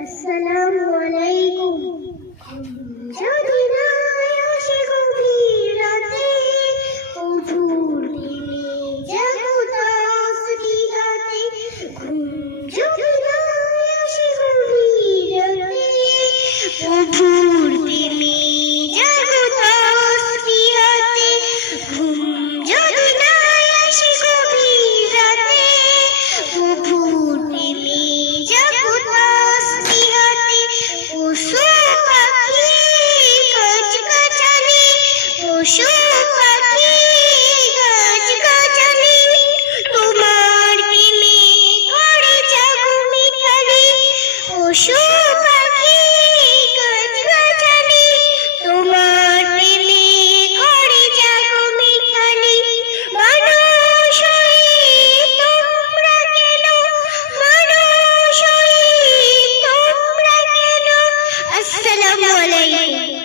আসসালামু আলাইকুম। যদি না আসে গভীর রাতে, কঠোর দিনে জাগো তাসবিহাতে। ঘুম যদি না আসে গভীর রাতে, কঠোর দিনে জাগো তাসবিহাতে। ঘুম যদি না আসে গভীর রাতে, কঠোর দিনে জাগো তাসবিহাতে। পশু পাখি গাছগাছালি, পশু পাখি গাছগাছালি, তোমার প্রেমে করে জাগো মিঠালি। পশু পাখি গাছগাছালি, তোমার প্রেমে করে জাগো মিঠালি। মানুষ হয়ে তোমরা কেন, মানুষ হয়ে তোমরা কেন। আসসালামু আলাইকুম।